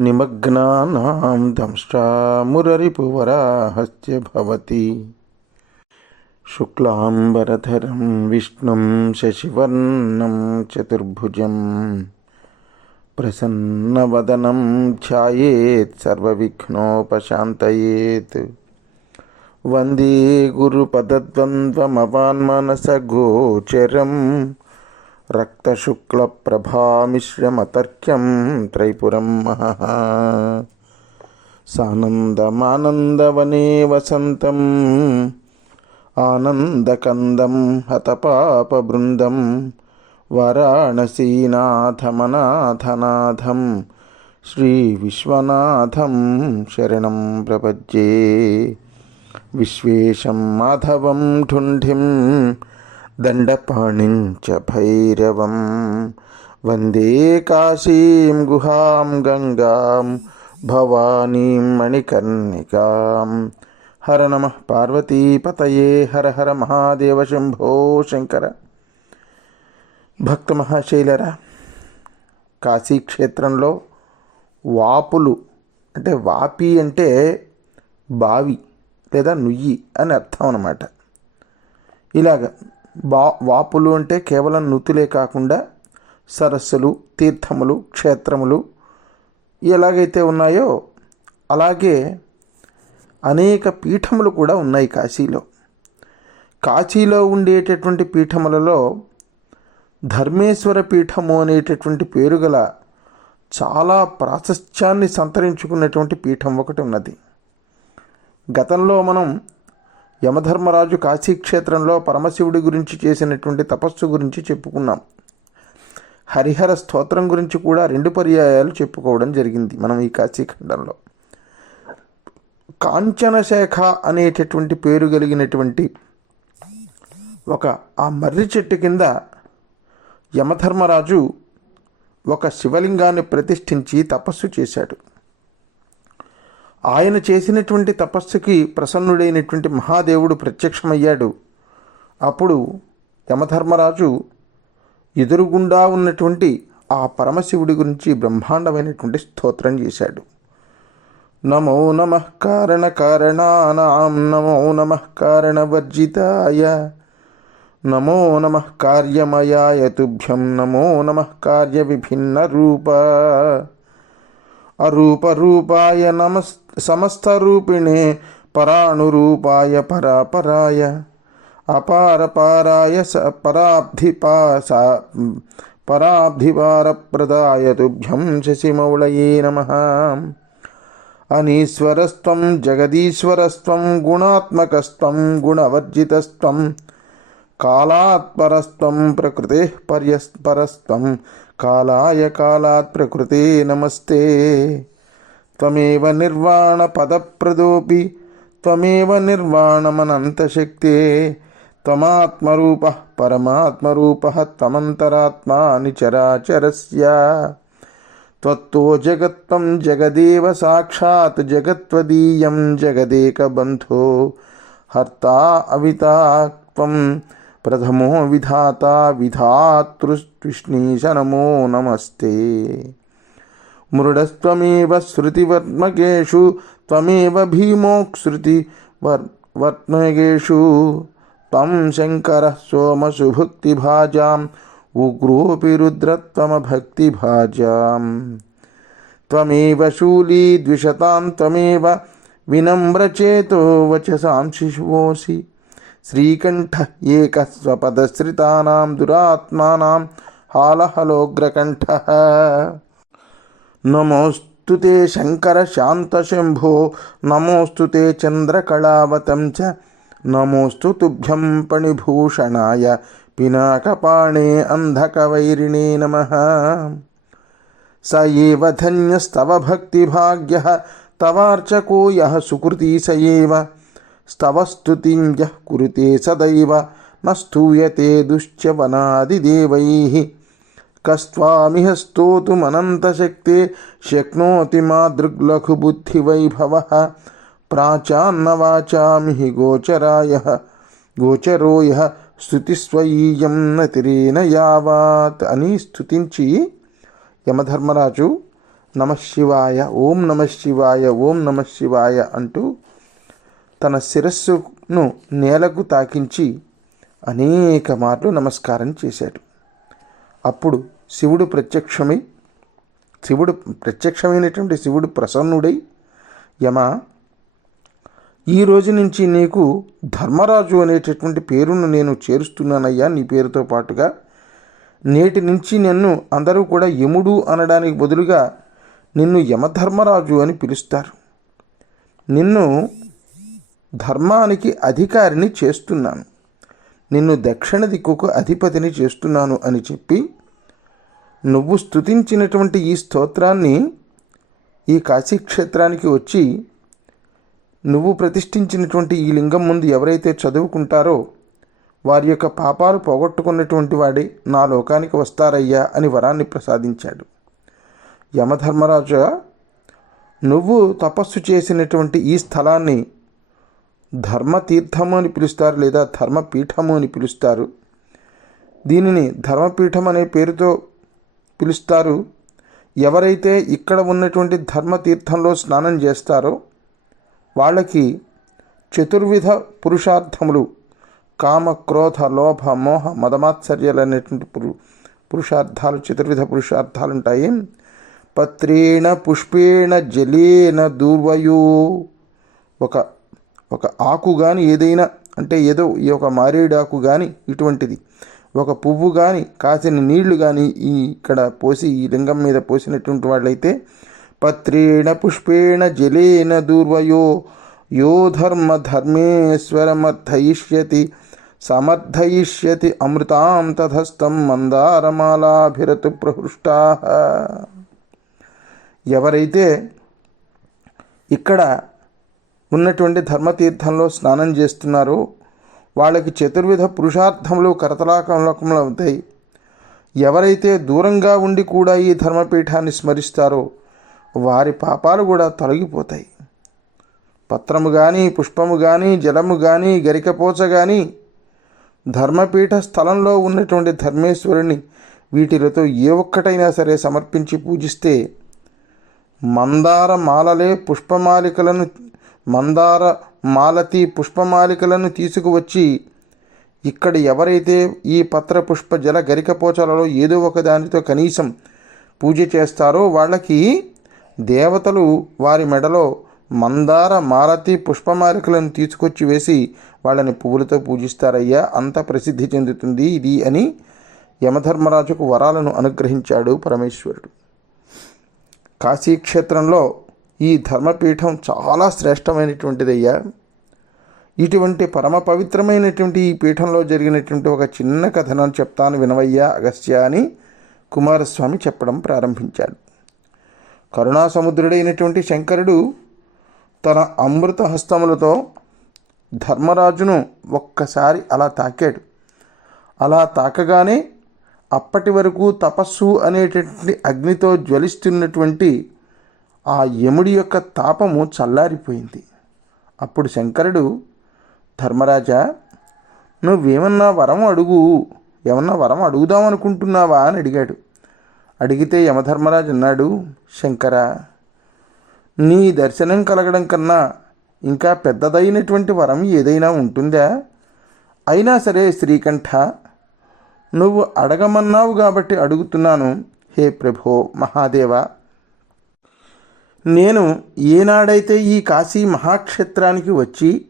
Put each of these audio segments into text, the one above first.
నిమగ్నానాం దంష్టామురరిపువరాహస్య భవతి శుక్లాంబరధరం విష్ణుం శశివర్ణం చతుర్భుజం ప్రసన్నవదనం ధ్యాయేత్ సర్వవిఘ్నోపశాంతయేత్ వందే గురుపదద్వంద్వమవాన్మనసగోచరం రక్తశుక్లప్రభామిశ్రమతర్క్యం త్రైపురం మహః సానందమానందవనే వసంతం ఆనందకందం హతపాపబృందం వారాణసీనాథమనాథనాథం శ్రీ విశ్వనాథం శరణం ప్రపజ్యే విశ్వేశం మాధవం ఢుంఢిం దండపాణించ భైరవం వందే కాశీం గుహాం గంగాం భవానీం మణికర్ణికాం. హర నమ పార్వతీపతయే హర హర మహాదేవ శంభో శంకర. భక్త మహాశైలరా కాశీక్షేత్రంలో వాపులు అంటే వాపి అంటే బావి లేదా నుయ్యి అని అర్థం అన్నమాట. ఇలాగ వా వాపులు అంటే కేవలం నుతులే కాకుండా సరస్సులు తీర్థములు క్షేత్రములు ఎలాగైతే ఉన్నాయో అలాగే అనేక పీఠములు కూడా ఉన్నాయి కాశీలో. కాశీలో ఉండేటటువంటి పీఠములలో ధర్మేశ్వర పీఠము అనేటటువంటి పేరు గల చాలా ప్రాశస్త్యాన్ని సంతరించుకున్నటువంటి పీఠం ఒకటి ఉన్నది. గతంలో మనం యమధర్మరాజు కాశీక్షేత్రంలో పరమశివుడి గురించి చేసినటువంటి తపస్సు గురించి చెప్పుకున్నాం. హరిహర స్తోత్రం గురించి కూడా రెండు పర్యాయాలు చెప్పుకోవడం జరిగింది మనం ఈ కాశీఖండంలో కాంచనశేఖ అనేటటువంటి పేరు కలిగినటువంటి ఒక ఆ మర్రి చెట్టు కింద యమధర్మరాజు ఒక శివలింగాన్ని ప్రతిష్ఠించి తపస్సు చేశాడు. ఆయన చేసినటువంటి తపస్సుకి ప్రసన్నుడైనటువంటి మహాదేవుడు ప్రత్యక్షమయ్యాడు. అప్పుడు యమధర్మరాజు ఎదురుగుండా ఉన్నటువంటి ఆ పరమశివుడి గురించి బ్రహ్మాండమైనటువంటి స్తోత్రం చేశాడు. నమో నమ కారణ కారణానాం నమో నమ కారణవర్జితాయ నమో నమ కార్యమయాయ తుభ్యం నమో నమ కార్య విభిన్న రూప అరూపరూపాయ నమ సమస్తరూపిణే పరాణురూపాయ పరాపరాయ. అపారపారాయ స పరాబ్ధిపాస పరాబ్ధిపారప్రదాయ తుభ్యం శశిమౌళయే నమ. అనీశ్వరస్వం జగదీశ్వరస్వం గుణాత్మకస్వం గుణవర్జితస్వం కాళాత్పరస్వం ప్రకృతి ప్రకృతే పర్యపరస్త్వం కాలాయ కాలాత్ ప్రకృతి నమస్తే. త్వమేవ నిర్వాణ పదప్రదోపి త్వమేవ నిర్వాణమనంతశక్తే త్వమాత్మరూప పరమాత్మరూప త్వమంతరాత్మా నిచరాచరస్య త్వత్తో జగత్వం జగదేవ సాక్షాత్ జగత్వదీయం జగదేకబంధో. హర్తా అవితాత్వం प्रथमो विधाता विधातृष्णीशनमो नमस्ते। मृडस्त्वमेव श्रुतिवर्त्मकेषु, त्वमेव भीमोक्सृतिवर् वर्त्मकेषु। त्वं शङ्करः सोमसुभुक्तिभाजाम्, उग्रोऽपि रुद्रत्वमभक्तिभाजाम्। त्वमेव शूली द्विषतां त्वमेव विनम्रचेतो वचसां शिशुवोऽसि। శ్రీకంఠ ఏక స్వపదశ్రితానాం దురాత్మానాం హాలహలోగ్రకంఠ. నమోస్తు తే శంకర శాంతశంభో నమోస్తు తే చంద్రకళావతం చ నమోస్తు తుభ్యం పణిభూషణాయ పినాకపాణే అంధకవైరిణే నమ. స ఏవ ధన్యస్తవ భక్తిభాగ్య తవార్చకో యః సుకృతి స ఏవ స్తవస్తుతిం యః కురుతే సదైవ నూయతే స్తూయతే కస్వామిహ స్తోతుమనంతశక్తే శక్నోతి మాదృగ్లఘుబుద్ధివైభవः ప్రాచాన్నవాచామి హి గోచరాయ గోచరోయ యః స్థుతిస్వయీయం నతిరేన యావాత్ అని స్థుతించి యమధర్మరాజు నమశివాయ ఓం నమశివాయ ఓం నమశివాయ అంటూ తన శిరస్సును నేలకు తాకించి అనేక మార్లు నమస్కారం చేశాడు. అప్పుడు శివుడు ప్రత్యక్షమై శివుడు ప్రత్యక్షమైనటువంటి శివుడు ప్రసన్నుడై యమ ఈ రోజు నుంచి నీకు ధర్మరాజు అనేటటువంటి పేరును నేను చేరుస్తున్నానయ్యా నీ పేరుతో పాటుగా. నేటి నుంచి నన్ను అందరూ కూడా యముడు అనడానికి బదులుగా నిన్ను యమధర్మరాజు అని పిలుస్తారు. నిన్ను ధర్మానికి అధికారిని చేస్తున్నాను. నిన్ను దక్షిణ దిక్కుకు అధిపతిని చేస్తున్నాను అని చెప్పి నువ్వు స్తుతించినటువంటి ఈ స్తోత్రాన్ని ఈ కాశీక్షేత్రానికి వచ్చి నువ్వు ప్రతిష్ఠించినటువంటి ఈ లింగం ముందు ఎవరైతే చదువుకుంటారో వారి యొక్క పాపాలు పోగొట్టుకున్నటువంటి వాడే నా లోకానికి వస్తారయ్యా అని వరాన్ని ప్రసాదించాడు. యమధర్మరాజు నువ్వు తపస్సు చేసినటువంటి ఈ స్థలాన్ని ధర్మతీర్థము అని పిలుస్తారు లేదా ధర్మపీఠము అని పిలుస్తారు. దీనిని ధర్మపీఠం అనే పేరుతో పిలుస్తారు. ఎవరైతే ఇక్కడ ఉన్నటువంటి ధర్మతీర్థంలో స్నానం చేస్తారో వాళ్ళకి చతుర్విధ పురుషార్థములు కామ క్రోధ లోభ మోహ మదమాత్సర్యాలు అనేటువంటి పురు పురుషార్థాలు చతుర్విధ పురుషార్థాలు ఉంటాయి. పత్రేణ పుష్పేణ జలేన దూర్వయో. ఒక ఒక ఆకు కానీ ఏదైనా అంటే ఏదో ఈ ఒక మారేడాకు కానీ ఇటువంటిది. ఒక పువ్వు కానీ కాసిన నీళ్ళు కానీ ఈ ఇక్కడ పోసి ఈ లింగం మీద పోసినటువంటి వాళ్ళైతే పత్రేణ పుష్పేణ జలేన దూర్వయో యో ధర్మ ధర్మేశ్వరమర్థయిష్యతి సమర్థయిష్యతి అమృతాం తథస్థం మందారమాలాభిరతు ప్రహృష్టా. ఎవరైతే ఇక్కడ ఉన్నటువంటి ధర్మతీర్థంలో స్నానం చేస్తున్నారో. వాళ్ళకి చతుర్విధ పురుషార్థములు కరతలాకంలోకంలో అవుతాయి. ఎవరైతే దూరంగా ఉండి కూడా ఈ ధర్మపీఠాన్ని స్మరిస్తారో వారి పాపాలు కూడా తొలగిపోతాయి. పత్రము కానీ పుష్పము కానీ జలము కానీ గరికపోచ కానీ ధర్మపీఠ స్థలంలో ఉన్నటువంటి ధర్మేశ్వరుని వీటిలతో ఏ ఒక్కటైనా సరే సమర్పించి పూజిస్తే మందార మాలలే పుష్పమాలికలను మందార మాలతి పుష్పమాలికలను తీసుకువచ్చి ఇక్కడ ఎవరైతే ఈ పత్ర పుష్ప జల గరికపోచలలో ఏదో ఒక దానితో కనీసం పూజ చేస్తారో వాళ్ళకి దేవతలు వారి మెడలో మందార మాలతి పుష్పమాలికలను తీసుకొచ్చి వేసి వాళ్ళని పువ్వులతో పూజిస్తారయ్యా అంత ప్రసిద్ధి చెందుతుంది ఇది అని యమధర్మరాజుకు వరాలను అనుగ్రహించాడు పరమేశ్వరుడు. కాశీక్షేత్రంలో ఈ ధర్మపీఠం చాలా శ్రేష్టమైనటువంటిదయ్యా. ఇటువంటి పరమ పవిత్రమైనటువంటి ఈ పీఠంలో జరిగినటువంటి ఒక చిన్న కథనం చెప్తాను వినవయ్యా అగస్త్య అని కుమారస్వామి చెప్పడం ప్రారంభించాడు. కరుణాసముద్రుడైనటువంటి శంకరుడు తన అమృత హస్తములతో ధర్మరాజును ఒక్కసారి అలా తాకాడు. అలా తాకగానే అప్పటి వరకు తపస్సు అనేటటువంటి అగ్నితో జ్వలిస్తున్నటువంటి ఆ యముడి యొక్క తాపము చల్లారిపోయింది. అప్పుడు శంకరుడు ధర్మరాజా నువ్వేమన్నా వరం అడుగు ఏమన్నా వరం అడుగుదాం అనుకుంటున్నావా? అని అడిగాడు. అడిగితే యమధర్మరాజు అన్నాడు శంకర నీ దర్శనం కలగడం కన్నా ఇంకా పెద్దదైనటువంటి వరం ఏదైనా ఉంటుందా? అయినా సరే శ్రీకంఠ నువ్వు అడగమన్నావు కాబట్టి అడుగుతున్నాను. హే ప్రభో మహాదేవ నేను ఏనాడైతే ఈ కాశీ మహాక్షేత్రానికి వచ్చి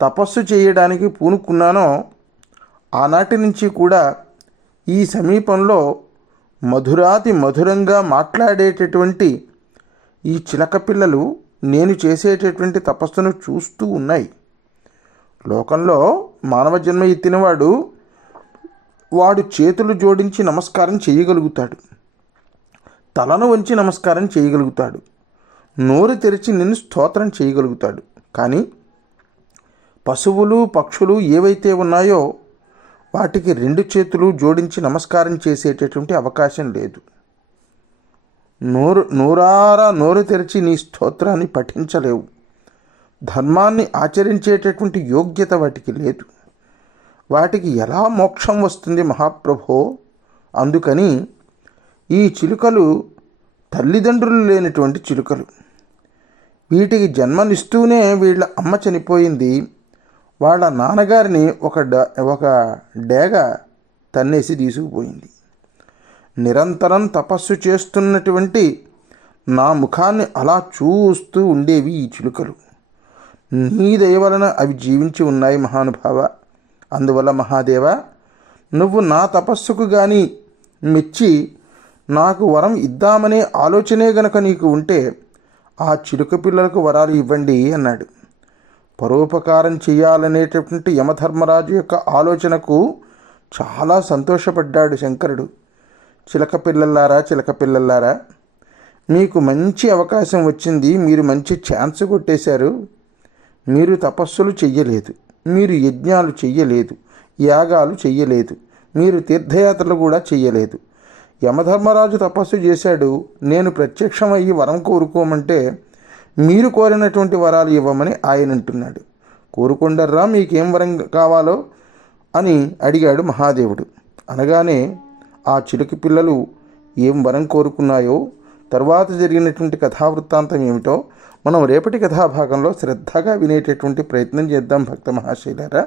తపస్సు చేయడానికి పూనుకున్నానో ఆనాటి నుంచి కూడా ఈ సమీపంలో మధురాతి మధురంగా మాట్లాడేటటువంటి ఈ చిలక పిల్లలు నేను చేసేటటువంటి తపస్సును చూస్తూ ఉన్నాయి. లోకంలో మానవ జన్మ ఎత్తినవాడు వాడు చేతులు జోడించి నమస్కారం చేయగలుగుతాడు. తలను వంచి నమస్కారం చేయగలుగుతాడు. నోరు తెరిచి నిన్ను స్తోత్రం చేయగలుగుతాడు. కానీ పశువులు పక్షులు ఏవైతే ఉన్నాయో వాటికి రెండు చేతులు జోడించి నమస్కారం చేసేటటువంటి అవకాశం లేదు. నోరు నోరారా నోరు తెరిచి నీ స్తోత్రాన్ని పఠించలేవు. ధర్మాన్ని ఆచరించేటటువంటి యోగ్యత వాటికి లేదు. వాటికి ఎలా మోక్షం వస్తుంది మహాప్రభో? అందుకని ఈ చిలుకలు తల్లిదండ్రులు లేనటువంటి చిలుకలు. వీటికి జన్మనిస్తూనే వీళ్ళ అమ్మ చనిపోయింది. వాళ్ళ నాన్నగారిని ఒక డ ఒక డేగ తన్నేసి తీసుకుపోయింది. నిరంతరం తపస్సు చేస్తున్నటువంటి నా ముఖాన్ని అలా చూస్తూ ఉండేవి ఈ చిలుకలు. నీ దయవలన అవి జీవించి ఉన్నాయి మహానుభావ. అందువల్ల మహాదేవ నువ్వు నా తపస్సుకు కానీ మెచ్చి నాకు వరం ఇద్దామనే ఆలోచనే గనక నీకు ఉంటే ఆ చిలుక పిల్లలకు వరాలు ఇవ్వండి అన్నాడు. పరోపకారం చేయాలనేటటువంటి యమధర్మరాజు యొక్క ఆలోచనకు చాలా సంతోషపడ్డాడు శంకరుడు. చిలక పిల్లల్లారా చిలక పిల్లల్లారా మీకు మంచి అవకాశం వచ్చింది మీరు మంచి ఛాన్స్ కొట్టేశారు. మీరు తపస్సులు చెయ్యలేదు మీరు యజ్ఞాలు చెయ్యలేదు యాగాలు చెయ్యలేదు మీరు తీర్థయాత్రలు కూడా చెయ్యలేదు. యమధర్మరాజు తపస్సు చేశాడు. నేను ప్రత్యక్షమయ్యి వరం కోరుకోమంటే మీరు కోరినటువంటి వరాలు ఇవ్వమని ఆయన అంటున్నాడు. కోరుకుండర్రా మీకేం వరం కావాలో అని అడిగాడు మహాదేవుడు. అనగానే ఆ చిలుక పిల్లలు ఏం వరం కోరుకున్నాయో తర్వాత జరిగినటువంటి కథావృత్తాంతం ఏమిటో మనం రేపటి కథాభాగంలో శ్రద్ధగా వినేటటువంటి ప్రయత్నం చేద్దాం భక్త మహాశైలారా.